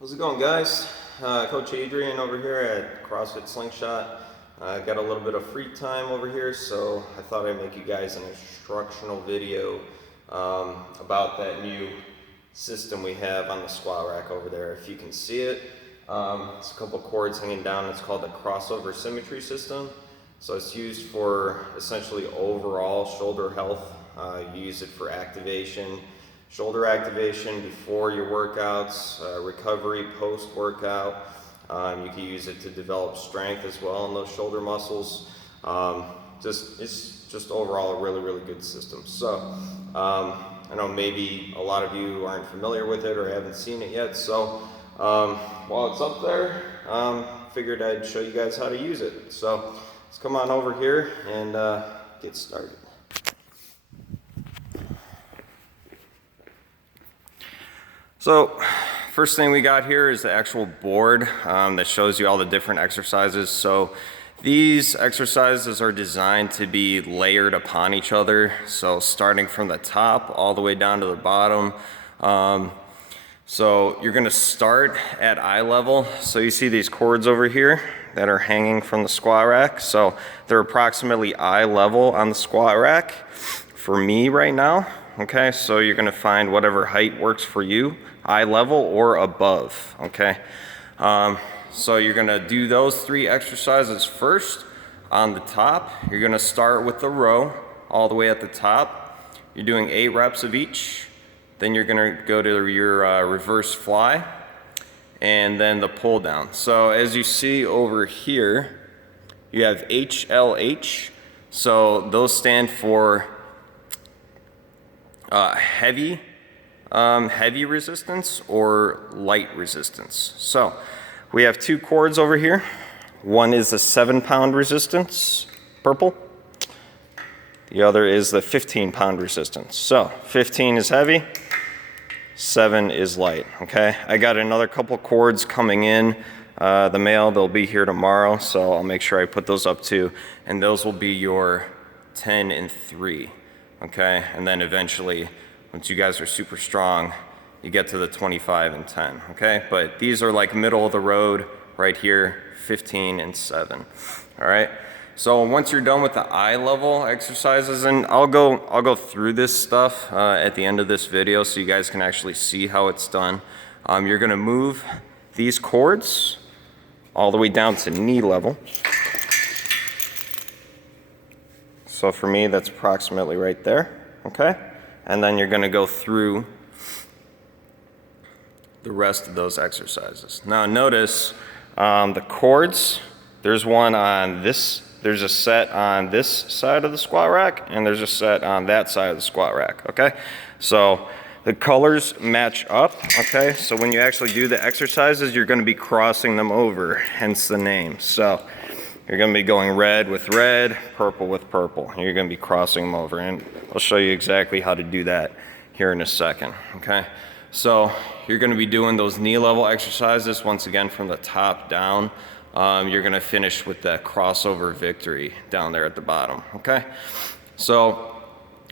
How's it going, guys? Coach Adrian over here at CrossFit Slingshot. Got a little bit of free time over here, so I thought I'd make you guys an instructional video about that new system we have on the squat rack over there. If you can see it, it's a couple cords hanging down. It's called the Crossover Symmetry system. So it's used for essentially overall shoulder health. You use it for activation, shoulder activation before your workouts, recovery post-workout. You can use it to develop strength as well in those shoulder muscles. It's just overall a really good system. So I know maybe a lot of you aren't familiar with it or haven't seen it yet. So while it's up there, figured I'd show you guys how to use it. So let's come on over here and get started. So first thing we got here is the actual board that shows you all the different exercises. So these exercises are designed to be layered upon each other. So starting from the top all the way down to the bottom. So you're gonna start at eye level. So you see these cords over here that are hanging from the squat rack. So they're approximately eye level on the squat rack for me right now. Okay, so you're gonna find whatever height works for you, eye level or above, okay? So you're gonna do those three exercises first. On the top, you're gonna start with the row all the way at the top. You're doing 8 reps of each. Then you're gonna go to your reverse fly and then the pull down. So as you see over here, you have HLH. So those stand for heavy resistance or light resistance. So we have 2 cords over here. One is the 7-pound resistance, purple. The other is the 15-pound resistance. So 15 is heavy, 7 is light, okay? I got another couple cords coming in the mail. They'll be here tomorrow, so I'll make sure I put those up too. And those will be your 10 and 3. Okay, and then eventually, once you guys are super strong, you get to the 25 and 10, okay? But these are like middle of the road right here, 15 and 7, all right? So once you're done with the eye level exercises, and I'll go through this stuff at the end of this video so you guys can actually see how it's done. You're gonna move these cords all the way down to knee level. So for me, that's approximately right there, okay? And then you're gonna go through the rest of those exercises. Now notice the cords, there's one on this, there's a set on this side of the squat rack, and there's a set on that side of the squat rack, okay? So the colors match up, okay? So when you actually do the exercises, you're gonna be crossing them over, hence the name. So you're gonna be going red with red, purple with purple. You're gonna be crossing them over, and I'll show you exactly how to do that here in a second, okay? So you're gonna be doing those knee level exercises once again from the top down. You're gonna finish with that crossover victory down there at the bottom, okay? So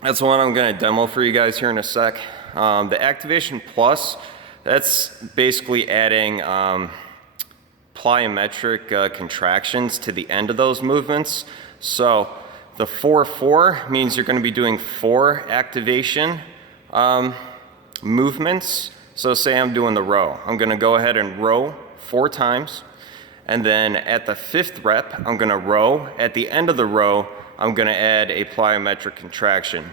that's one I'm gonna demo for you guys here in a sec. The Activation Plus, that's basically adding plyometric contractions to the end of those movements. So the 4-4 means you're going to be doing 4 activation movements. So say I'm doing the row. I'm going to go ahead and row 4 times. And then at the 5th rep, I'm going to row. At the end of the row, I'm going to add a plyometric contraction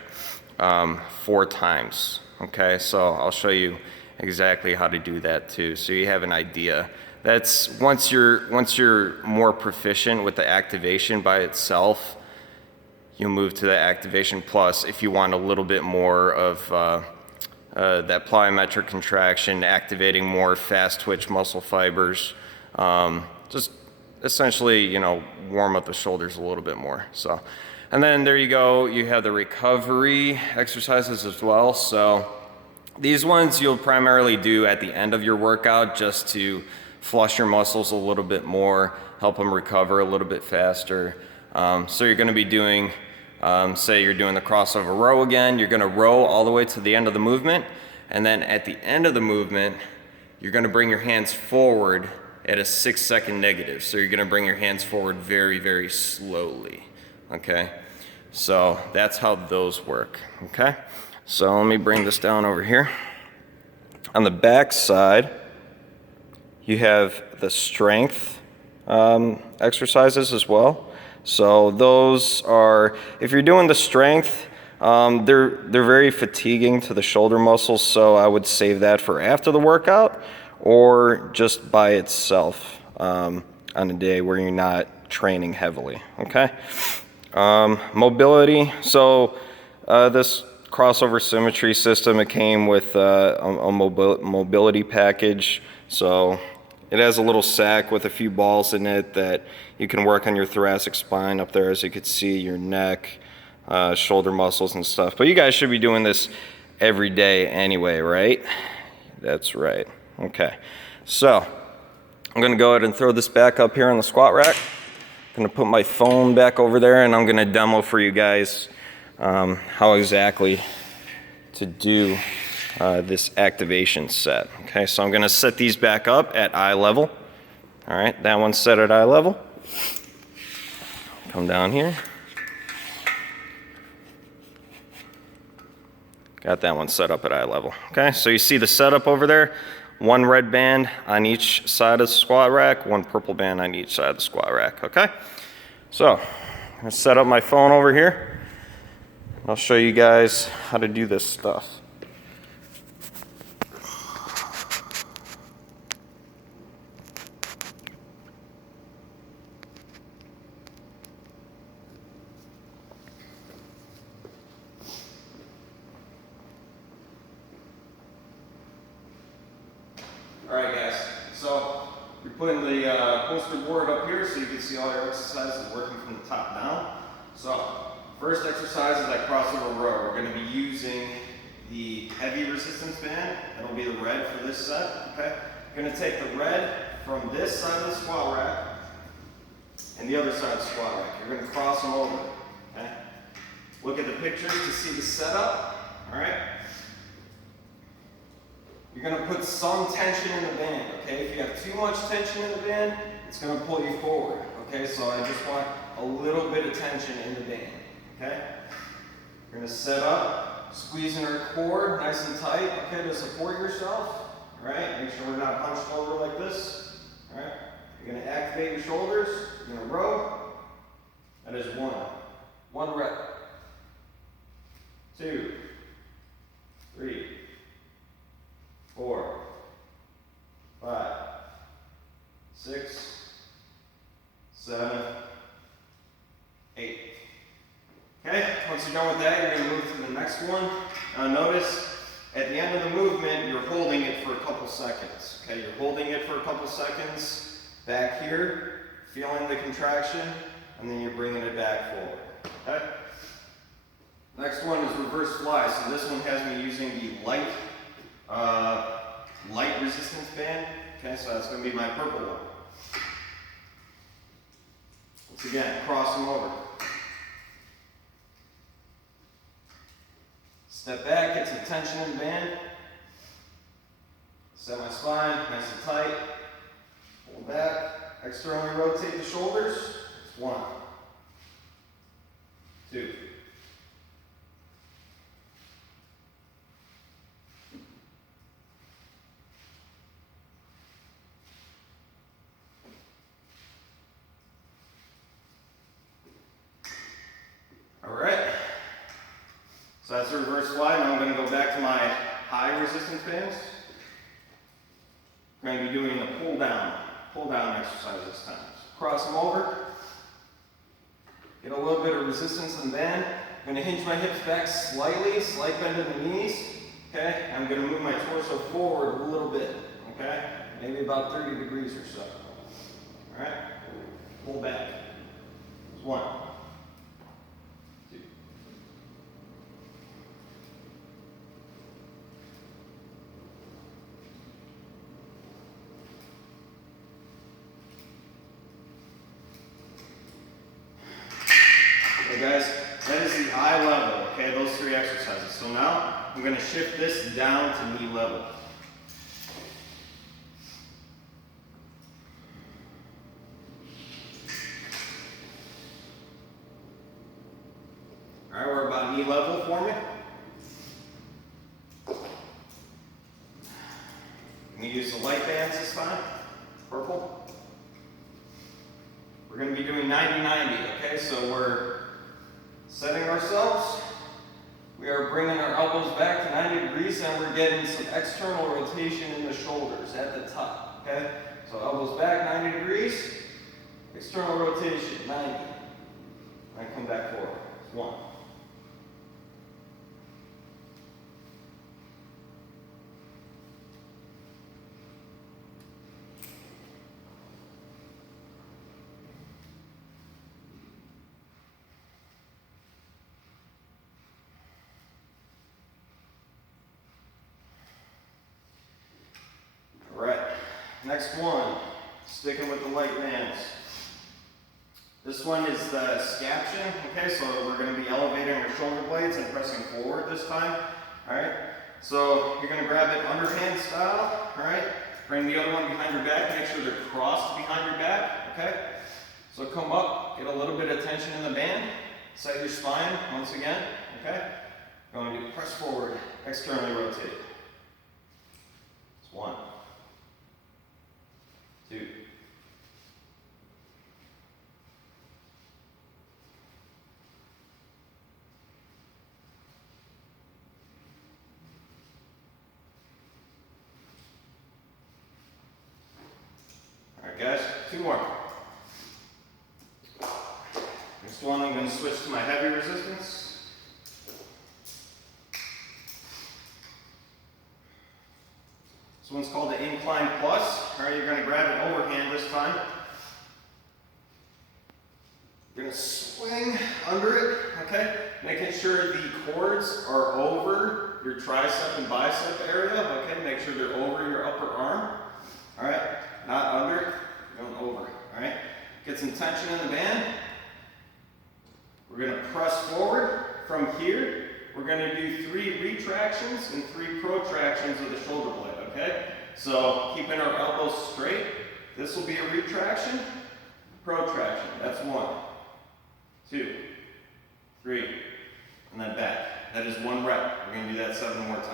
4 times. Okay, so I'll show you exactly how to do that too, so you have an idea. That's once you're more proficient with the activation by itself, you'll move to the Activation Plus if you want a little bit more of that plyometric contraction, activating more fast twitch muscle fibers. Just essentially, you know, warm up the shoulders a little bit more. So, and then there you go. You have the recovery exercises as well. So these ones you'll primarily do at the end of your workout just to flush your muscles a little bit more, help them recover a little bit faster. So you're gonna be doing, say you're doing the crossover row again, you're gonna row all the way to the end of the movement, and then at the end of the movement, you're gonna bring your hands forward at a 6-second negative. So you're gonna bring your hands forward very, very slowly, okay? So that's how those work, okay? So let me bring this down over here. On the back side, you have the strength exercises as well. So those are, if you're doing the strength, they're very fatiguing to the shoulder muscles, so I would save that for after the workout or just by itself on a day where you're not training heavily, okay? Mobility, so this Crossover Symmetry system, it came with a mobility package, so it has a little sack with a few balls in it that you can work on your thoracic spine up there, as you can see, your neck, shoulder muscles and stuff. But you guys should be doing this every day anyway, right? That's right. Okay. So I'm going to go ahead and throw this back up here on the squat rack. I'm going to put my phone back over there, and I'm going to demo for you guys how exactly to do this activation set. Okay, so I'm going to set these back up at eye level. All right, that one's set at eye level. Come down here. Got that one set up at eye level. Okay, so you see the setup over there. One red band on each side of the squat rack, one purple band on each side of the squat rack. Okay, so I'm going to set up my phone over here. I'll show you guys how to do this stuff. Alright guys, so you're putting the poster board up here so you can see all your exercises working from the top down. So, first exercise is that crossover row. We're going to be using the heavy resistance band. That'll be the red for this set, okay? You're going to take the red from this side of the squat rack and the other side of the squat rack. You're going to cross them over, okay? Look at the pictures to see the setup, alright? You're going to put some tension in the band, okay? If you have too much tension in the band, it's going to pull you forward, okay? So I just want a little bit of tension in the band, okay? You're going to set up, squeezing our core nice and tight, okay, to support yourself, all right? Make sure we're not hunched over like this, all right? You're going to activate your shoulders. You're going to row. That is one rep, 2, 3, 4, 5, 6, 7, 8. Okay, once you're done with that, you're going to move to the next one. Now notice, at the end of the movement, you're holding it for a couple seconds. Okay, you're holding it for a couple seconds back here, feeling the contraction, and then you're bringing it back forward. Okay? Next one is reverse fly. So this one has me using the light resistance band. Okay, so that's going to be my purple one. Once again, cross them over. Step back, get some tension in the band. Set my spine nice and tight. Pull back. Externally rotate the shoulders. It's 1, 2. So that's a reverse fly. Now I'm going to go back to my high resistance bands. I'm going to be doing the pull down exercise this time. So cross them over. Get a little bit of resistance in the band. I'm going to hinge my hips back slightly, slight bend in the knees. Okay, I'm going to move my torso forward a little bit. Okay, maybe about 30 degrees or so. All right, pull back. It's 1, 2. Okay guys, that is the eye level, okay, those 3 exercises. So now I'm going to shift this down to knee level. knee level for me. I'm going to use the light bands this time, purple. We're going to be doing 90-90, okay? So we're setting ourselves. We are bringing our elbows back to 90 degrees and we're getting some external rotation in the shoulders at the top, okay? So elbows back 90 degrees, external rotation 90. And come back forward. It's 1. All right, next one, sticking with the light bands. This one is the scaption, okay, so we're going to be elevating our shoulder blades and pressing forward this time, all right? So you're going to grab it underhand style, all right? Bring the other one behind your back, make sure they're crossed behind your back, okay? So come up, get a little bit of tension in the band, set your spine once again, okay? Going to press forward, externally rotate. It's 1, 2. Alright guys, 2 more. Next one, I'm going to switch to my heavy resistance. This one's called the incline plus. Alright, you're going to grab it overhand this time. You're going to swing under it, okay? Making sure the cords are over your tricep and bicep area, okay? Make sure they're over your upper arm, alright? Not under, going over, alright? Get some tension in the band. We're going to press forward from here. We're going to do 3 retractions and 3 protractions of the shoulder blade, okay? So keeping our elbows straight. This will be a retraction, protraction. That's 1, 2, 3, and then back. That is 1 rep. We're going to do that 7 more times.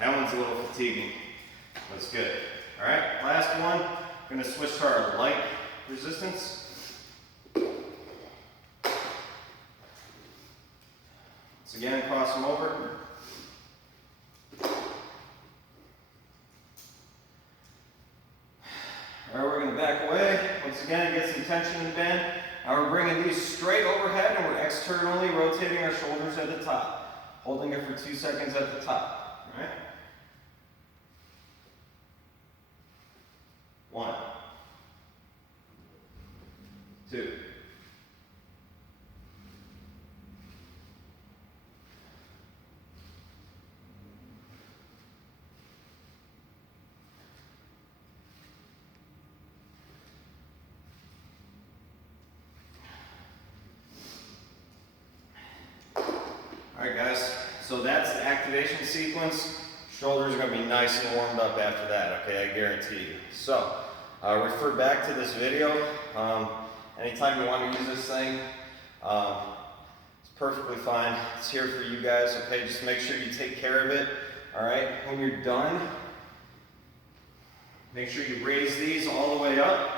That one's a little fatiguing. That's good. All right, last one. I'm going to switch to our light resistance. Once again, cross them over. All right, we're going to back away. Once again, get some tension in the band. Now we're bringing these straight overhead and we're externally rotating our shoulders at the top. Holding it for 2 seconds at the top. All right? 1, 2. Alright guys, so that's the activation sequence. Shoulders are going to be nice and warmed up after that, okay, I guarantee you. So, refer back to this video. Anytime you want to use this thing, it's perfectly fine. It's here for you guys, okay? Just make sure you take care of it, alright? When you're done, make sure you raise these all the way up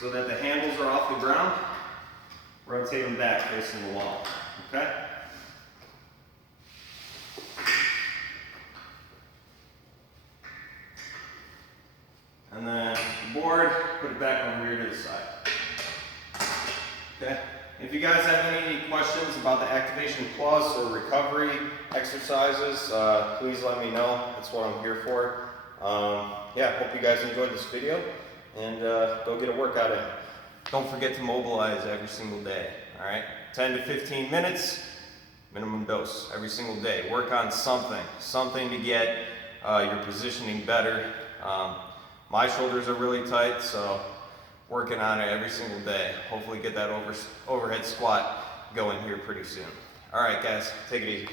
so that the handles are off the ground. Rotate them back facing the wall, okay? And then the board, put it back over here to the side. Okay? If you guys have any questions about the Activation Plus or recovery exercises, please let me know. That's what I'm here for. Yeah, hope you guys enjoyed this video, and go get a workout in. Don't forget to mobilize every single day, all right? 10 to 15 minutes, minimum dose every single day. Work on something to get your positioning better. My shoulders are really tight, so working on it every single day. Hopefully get that overhead squat going here pretty soon. All right, guys, take it easy.